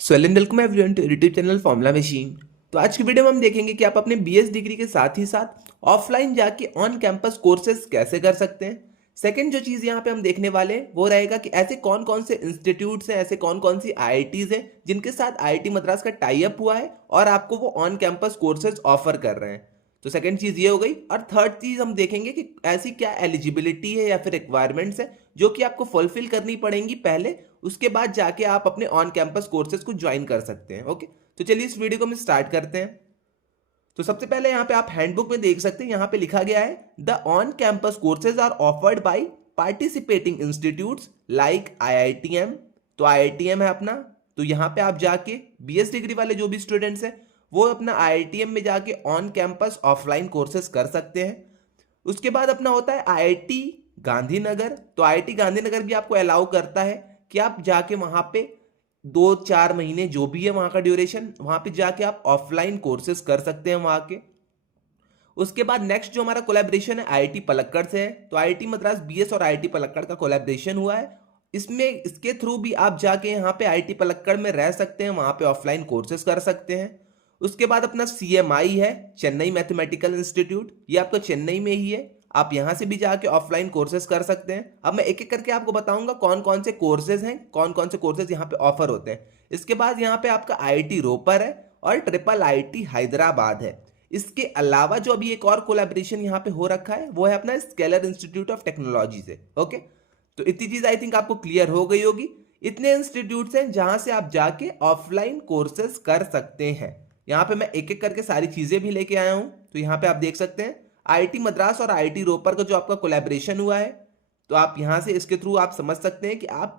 So welcome everyone to YouTube channel formula machine. तो आज की वीडियो में हम देखेंगे कि आप अपने बीएस डिग्री के साथ ही साथ ऑफलाइन जाके ऑन कैंपस कोर्सेज कैसे कर सकते हैं। सेकंड जो चीज़ यहाँ पे हम देखने वाले हैं वो रहेगा कि ऐसे कौन कौन से इंस्टीट्यूट्स हैं, ऐसे कौन कौन सी आईआईटीज हैं जिनके साथ आईआईटी मद्रास का टाई अप हुआ है और आपको वो ऑन कैंपस कोर्सेज ऑफर कर रहे हैं। तो सेकंड चीज़ ये हो गई। और थर्ड चीज़ हम देखेंगे कि ऐसी क्या एलिजिबिलिटी है या फिर रिक्वायरमेंट्स है जो कि आपको फुलफिल करनी पड़ेंगी पहले, उसके बाद जाके आप अपने ऑन कैंपस कोर्सेज को ज्वाइन कर सकते हैं। ओके, तो चलिए इस वीडियो को हम स्टार्ट करते हैं। तो सबसे पहले यहाँ पे आप हैंडबुक में देख सकते हैं, यहाँ पे लिखा गया है the on campus courses are offered by participating institutes like IITM. तो आईआईटीएम है अपना, तो यहाँ पे आप जाके बीएस डिग्री वाले जो भी स्टूडेंट्स हैं वो अपना आईआईटीएम में जाके ऑन कैंपस ऑफलाइन कोर्सेज कर सकते हैं। उसके बाद अपना होता है आईआईटी गांधीनगर। तो आईआईटी गांधीनगर भी आपको अलाउ करता है कि आप जाके वहां पे 2-4 महीने जो भी है वहां का ड्यूरेशन, वहां पे जाके आप ऑफलाइन कोर्सेज कर सकते हैं वहां के। उसके बाद नेक्स्ट जो हमारा कोलैबोरेशन है आईआईटी पलक्कड़ से है। तो आईआईटी मद्रास बीएस और आईआईटी पलक्कड़ का कोलैबोरेशन हुआ है। इसमें इसके थ्रू भी आप जाके यहाँ पे आईआईटी पलक्कड़ में रह सकते हैं, वहां पे ऑफलाइन कोर्सेज कर सकते हैं। उसके बाद अपना सीएमआई है, चेन्नई मैथमेटिकल इंस्टीट्यूट, ये आपका चेन्नई में ही है। आप यहां से भी जाके ऑफलाइन कोर्सेज कर सकते हैं। अब मैं एक एक करके आपको बताऊंगा कौन कौन से कोर्सेज हैं, कौन कौन से कोर्सेज यहाँ पे ऑफर होते हैं। इसके बाद यहाँ पे आपका आईआईटी रोपर है और ट्रिपल आईटी हैदराबाद है। इसके अलावा जो अभी एक और कोलैबोरेशन यहाँ पे हो रखा है वो है अपना स्केलर इंस्टीट्यूट ऑफ टेक्नोलॉजी से। ओके, तो इतनी चीज आई थिंक आपको क्लियर हो गई होगी। इतने इंस्टीट्यूट्स हैं जहां से आप जाके ऑफलाइन कोर्सेज कर सकते हैं। यहाँ पे मैं एक एक करके सारी चीजें भी लेके आया हूं। तो यहाँ पे आप देख सकते हैं आईआईटी मद्रास और आईआईटी रोपर का जो आपका कोलैबोरेशन हुआ है, तो आप यहाँ से इसके थ्रू आप समझ सकते हैं कि आप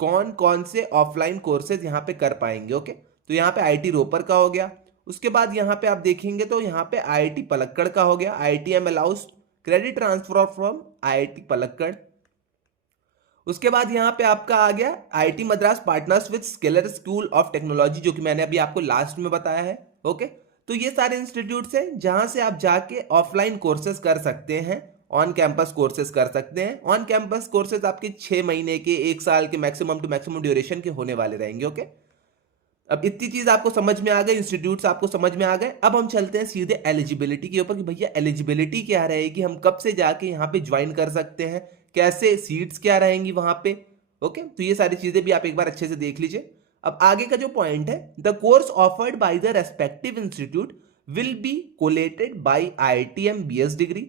कौन कौन से ऑफलाइन कोर्सेज यहाँ पे कर पाएंगे। ओके, तो यहाँ पे आईआईटी रोपर का हो गया। उसके बाद यहाँ पे आप देखेंगे तो यहाँ पे आईआईटी पलक्कड़ का हो गया, IITM allow us credit transfer from IIT Palakkad. उसके बाद यहाँ पे आपका आ गया IIT Madras partners with scalar school of technology, जो कि मैंने अभी आपको लास्ट में बताया है। ओके, तो ये सारे इंस्टीट्यूट्स हैं जहां से आप जाके ऑफलाइन कोर्सेज कर सकते हैं, ऑन कैंपस कोर्सेज कर सकते हैं। ऑन कैंपस कोर्सेज आपके 6 महीने के, 1 साल के मैक्सिमम टू मैक्सिमम ड्यूरेशन के होने वाले रहेंगे। ओके, अब इतनी चीज आपको समझ में आ गई, इंस्टीट्यूट्स आपको समझ में आ गए। अब हम चलते हैं सीधे एलिजिबिलिटी के ऊपर कि भैया एलिजिबिलिटी क्या रहेगी, हम कब से जाके यहाँ पे ज्वाइन कर सकते हैं, कैसे सीट्स क्या रहेंगी वहां पे। ओके, तो ये सारी चीजें भी आप एक बार अच्छे से देख लीजिए। अब आगे का जो पॉइंट है, the course offered by the respective institute will be collated by IITM BS degree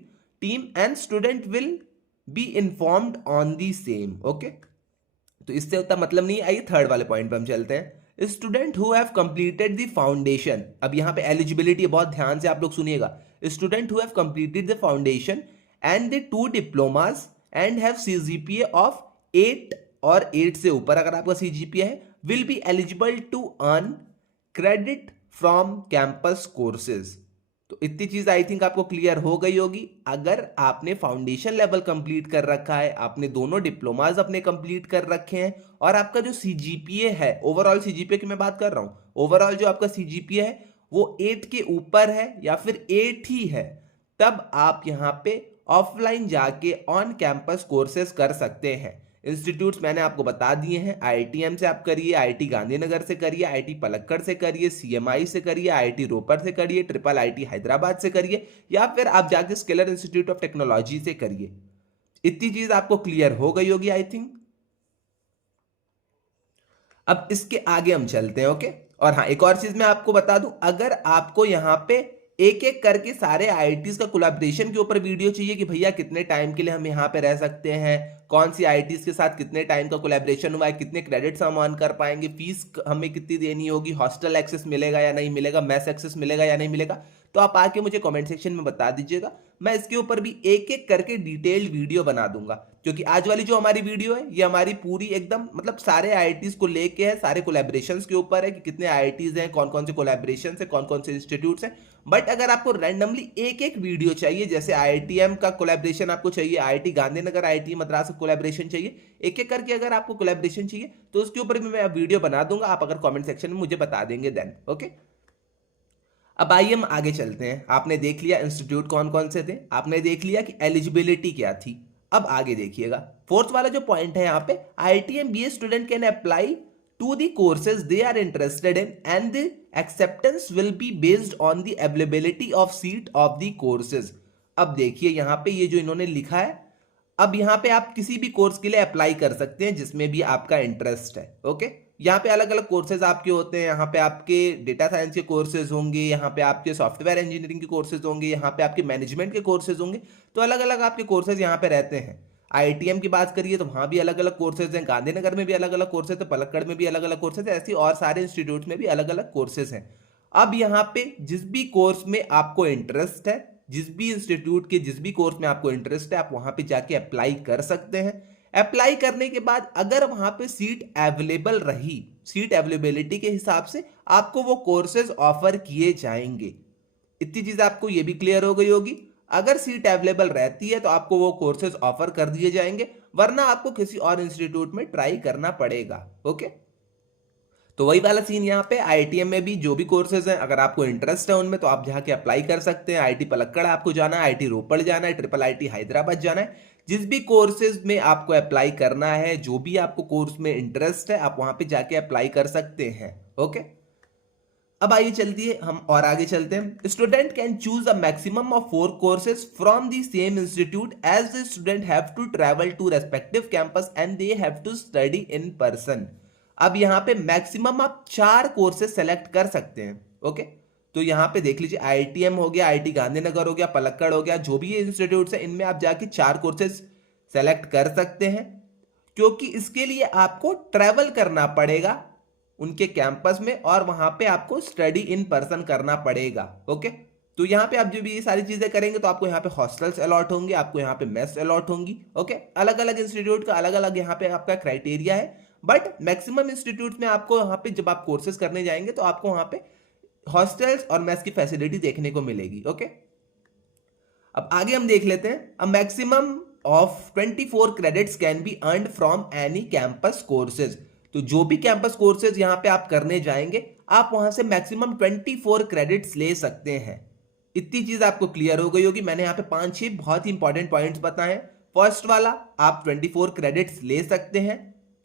team and student will be informed on the same. Okay, तो इससे उतना मतलब नहीं। आइए थर्ड वाले पॉइंट पे हम चलते हैं। Student who have completed the foundation. अब यहाँ पे एलिजिबिलिटी बहुत ध्यान से आप लोग सुनिएगा। Student who have completed the foundation and the 2 diplomas and have CGPA of 8 और 8 से ऊपर अगर आपका सीजीपीए है, will be eligible to earn credit from campus courses. तो इतनी चीज आई थिंक आपको क्लियर हो गई होगी। अगर आपने फाउंडेशन लेवल कंप्लीट कर रखा है, आपने दोनों डिप्लोमाज अपने कंप्लीट कर रखे हैं और आपका जो सीजीपीए है, ओवरऑल सीजीपीए की मैं बात कर रहा हूं, ओवरऑल जो आपका सीजीपीए है वो 8 के ऊपर है या फिर 8 ही है, तब आप यहां पे ऑफलाइन जाके ऑन कैंपस कोर्सेज कर सकते हैं। इंस्टीट्यूट्स मैंने आपको बता दिए हैं, आईआईटीएम से आप करिए, आईआईटी गांधीनगर से करिए, आईआईटी पलक्कड़ से करिए, सीएमआई से करिए, आईआईटी रोपर से करिए, ट्रिपल आईटी हैदराबाद से करिए, या फिर आप जाके स्केलर इंस्टीट्यूट ऑफ टेक्नोलॉजी से करिए। इतनी चीज आपको क्लियर हो गई होगी आई थिंक। अब इसके आगे हम चलते हैं। ओके, और हाँ एक और चीज मैं आपको बता दूं, अगर आपको यहां पे एक एक करके सारे आईआईटीज का कोलैबोरेशन के ऊपर वीडियो चाहिए कि भैया कितने टाइम के लिए हम यहाँ पे रह सकते हैं, कौन सी आईआईटीज के साथ कितने टाइम का कोलैबोरेशन हुआ है, कितने क्रेडिट्स हम अर्न कर पाएंगे, फीस हमें कितनी देनी होगी, हॉस्टल एक्सेस मिलेगा या नहीं मिलेगा, मेस एक्सेस मिलेगा या नहीं मिलेगा, तो आप आके मुझे कमेंट सेक्शन में बता दीजिएगा। मैं इसके ऊपर भी एक एक करके डिटेल्ड वीडियो बना दूंगा, क्योंकि आज वाली जो हमारी वीडियो है ये हमारी पूरी एकदम मतलब सारे आईआईटीज को लेके है, सारे कोलैबोरेशंस के ऊपर है कि कितने आईआईटीज हैं, कौन कौन से कोलैबोरेशंस हैं, कौन कौन से इंस्टीट्यूट्स हैं। बट अगर आपको रैंडमली एक एक वीडियो चाहिए, जैसे आईआईटीएम का कोलैबोरेशन आपको चाहिए, आईआईटी गांधीनगर, आईआईटी मद्रास का कोलैबोरेशन चाहिए, एक एक करके अगर आपको कोलैबोरेशन चाहिए तो उसके ऊपर भी मैं वीडियो बना दूंगा, आप अगर कमेंट सेक्शन में मुझे बता देंगे देन। ओके, अब आइए हम आगे चलते हैं। आपने देख लिया इंस्टीट्यूट कौन कौन से थे, आपने देख लिया कि एलिजिबिलिटी क्या थी। अब आगे देखिएगा फोर्थ वाला जो पॉइंट है यहाँ पे, IIT M BA student can apply to the courses they are interested in and the acceptance will be based on the availability of seat of the courses। अब देखिए यहाँ पे ये जो इन्होंने लिखा है, अब यहाँ पे आप किसी भी कोर्स के लिए अप्लाई कर सकते हैं जिसमें भी आपका इंटरेस्ट है। ओके, यहाँ पे अलग अलग कोर्सेज आपके होते हैं। यहाँ पे आपके डेटा साइंस के कोर्सेज होंगे, यहाँ पे आपके सॉफ्टवेयर इंजीनियरिंग के कोर्सेज होंगे, यहाँ पे आपके मैनेजमेंट के कोर्सेज होंगे। तो अलग अलग आपके कोर्सेज यहाँ पे रहते हैं। आईआईटीएम की बात करिए तो वहाँ भी अलग अलग कोर्सेज हैं, गांधीनगर में भी अलग अलग कोर्सेज है, पलक्कड़ में भी अलग अलग कोर्सेज है, ऐसे और सारे इंस्टीट्यूट में भी अलग अलग कोर्सेज हैं। अब यहाँ पे जिस भी कोर्स में आपको इंटरेस्ट है, जिस भी इंस्टीट्यूट के जिस भी कोर्स में आपको इंटरेस्ट है, आप वहां पे जाके अप्लाई कर सकते हैं। अप्लाई करने के बाद अगर वहां पे सीट अवेलेबल रही, सीट अवेलेबिलिटी के हिसाब से आपको वो कोर्सेज ऑफर किए जाएंगे। इतनी चीज आपको ये भी क्लियर हो गई होगी। अगर सीट अवेलेबल रहती है तो आपको वो कोर्सेज ऑफर कर दिए जाएंगे, वरना आपको किसी और इंस्टीट्यूट में ट्राई करना पड़ेगा। ओके, तो वही वाला सीन यहाँ पे आईआईटीएम में भी जो भी कोर्सेज हैं, अगर आपको इंटरेस्ट है उनमें तो आप जाके अप्लाई कर सकते हैं। आईआईटी पलक्कड़ आपको जाना है, आईआईटी रोपड़ जाना है, ट्रिपल आईटी हैदराबाद जाना है, जिस भी कोर्सेज में आपको अप्लाई करना है, जो भी आपको कोर्स में इंटरेस्ट है, आप वहां पे जाके अप्लाई कर सकते हैं। ओके, अब आइए चलती है हम और आगे चलते हैं। Student can choose a maximum of 4 courses from the same institute as the student have to travel to respective campus and they have to study in person. अब यहाँ पे मैक्सिमम आप 4 कोर्सेज सेलेक्ट कर सकते हैं। ओके, तो यहाँ पे देख लीजिए, आईआईटीएम हो गया, आईआईटी गांधीनगर हो गया, पलक्कड़ हो गया, जो भी ये इंस्टीट्यूट्स है इनमें आप जाके 4 कोर्सेज सेलेक्ट कर सकते हैं, क्योंकि इसके लिए आपको ट्रैवल करना पड़ेगा उनके कैंपस में और वहां पे आपको स्टडी इन पर्सन करना पड़ेगा। ओके, तो यहाँ पे आप जो भी ये सारी चीजें करेंगे तो आपको यहाँ पे हॉस्टल्स अलॉट होंगे, आपको यहाँ पे मेस अलॉट होंगी। ओके, अलग अलग इंस्टीट्यूट का अलग अलग यहाँ पे आपका क्राइटेरिया है, बट मैक्सिमम इंस्टीट्यूट में आपको यहाँ पे जब आप कोर्सेज करने जाएंगे तो आपको वहां पे हॉस्टल्स और मेस की फैसिलिटी देखने को मिलेगी। ओके, अब आगे हम देख लेते हैं। अ maximum of 24 credits can be earned from any campus courses. तो जो भी कैंपस कोर्सेज यहाँ पे आप करने जाएंगे, आप वहां से मैक्सिमम 24 क्रेडिट्स ले सकते हैं। इतनी चीज आपको क्लियर हो गई होगी। मैंने यहाँ पे 5-6 बहुत ही इंपॉर्टेंट पॉइंट्स बताए हैं। फर्स्ट वाला, आप 24 क्रेडिट्स ले सकते हैं।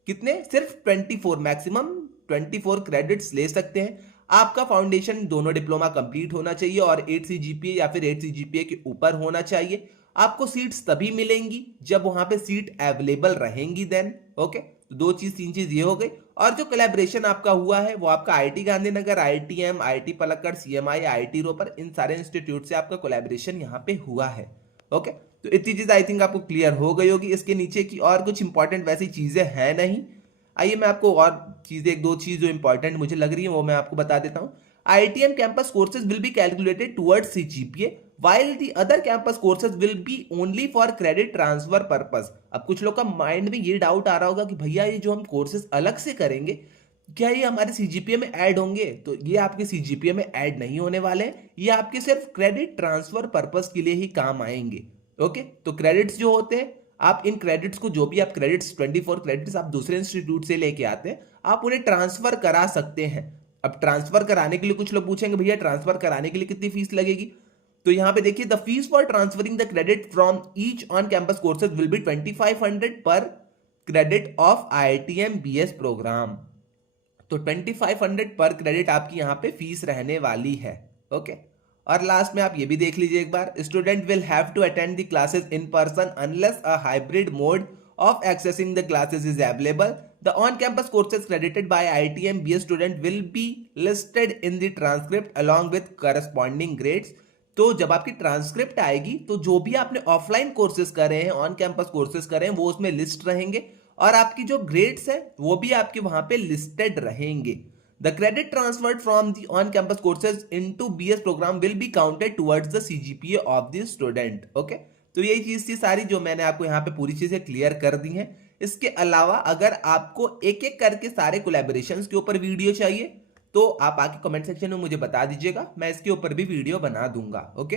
कितने? सिर्फ 24, मैक्सिमम 24 क्रेडिट्स ले सकते हैं। आपका फाउंडेशन दोनों डिप्लोमा कंप्लीट होना चाहिए और 8 CGPA या फिर 8 CGPA के ऊपर होना चाहिए। आपको सीट्स तभी मिलेंगी जब वहां पे सीट अवेलेबल रहेंगी देन। ओके, तो 2 चीज 3 चीज ये हो गई। और जो कोलैबोरेशन आपका हुआ है वो आपका IIT Gandhinagar, IITM, IIT Palakkad, CMI, IIT Ropar, इन सारे इंस्टीट्यूट से आपका कोलैबोरेशन यहाँ पे हुआ है। ओके, तो इतनी चीज आई थिंक आपको क्लियर हो गई होगी। इसके नीचे की और कुछ इंपॉर्टेंट वैसी चीजें हैं नहीं। आइए मैं आपको और चीजें, 1-2 चीज जो इंपॉर्टेंट मुझे लग रही है वो मैं आपको बता देता हूँ। IITM campus courses will be calculated towards CGPA while the other campus courses will be only for credit transfer purpose। अब कुछ लोग का माइंड में ये डाउट आ रहा होगा कि भैया ये जो हम कोर्सेज अलग से करेंगे क्या ये हमारे CGPA में ऐड होंगे? तो ये आपके CGPA में ऐड नहीं होने वाले हैं, ये आपके सिर्फ क्रेडिट ट्रांसफर पर्पस के लिए ही काम आएंगे। ओके, तो क्रेडिट्स जो होते हैं, आप इन क्रेडिट्स को, जो भी आप क्रेडिट्स 24 क्रेडिट्स आप दूसरे इंस्टीट्यूट से लेके आते हैं, आप उन्हें ट्रांसफर करा सकते हैं। अब ट्रांसफर कराने के लिए कुछ लोग पूछेंगे भैया ट्रांसफर कराने के लिए कितनी फीस लगेगी? तो यहां पे देखिए, the fees for transferring the credit from each on campus courses will be 2500 per credit of IITM BS programme. तो 2500 पर क्रेडिट आपकी यहाँ पे फीस रहने वाली है। ओके, और लास्ट में आप ये भी देख लीजिए एक बार, student will have to attend the classes in person unless a hybrid mode of accessing the classes is available. The on-campus courses credited by IITM BS student will be listed in the transcript along with corresponding grades. तो जब आपकी transcript आएगी तो जो भी आपने offline courses करे हैं, ऑन कैंपस कोर्सेज करे हैं, वो उसमें लिस्ट रहेंगे और आपकी जो ग्रेड्स है वो भी आपके वहां पे लिस्टेड रहेंगे। The credit transferred from the on-campus courses into BS program will be counted towards the CGPA of the student. Okay? तो यही चीज थी सारी जो मैंने आपको यहाँ पे पूरी चीजें क्लियर कर दी हैं। इसके अलावा अगर आपको एक एक करके सारे कोलैबोरेशंस के ऊपर वीडियो चाहिए तो आप आके कमेंट सेक्शन में मुझे बता दीजिएगा, मैं इसके ऊपर भी वीडियो बना दूंगा। ओके,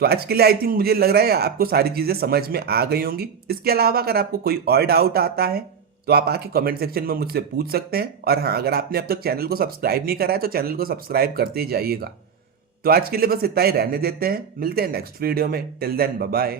तो आज के लिए आई थिंक मुझे लग रहा है आपको सारी चीजें समझ में आ गई होंगी। इसके अलावा अगर आपको कोई और डाउट आता है तो आप आके कमेंट सेक्शन में मुझसे पूछ सकते हैं। और हाँ, अगर आपने अब तक चैनल को सब्सक्राइब नहीं करा है तो चैनल को सब्सक्राइब करते जाइएगा। तो आज के लिए बस इतना ही रहने देते हैं, मिलते हैं नेक्स्ट वीडियो में। Till then bye bye.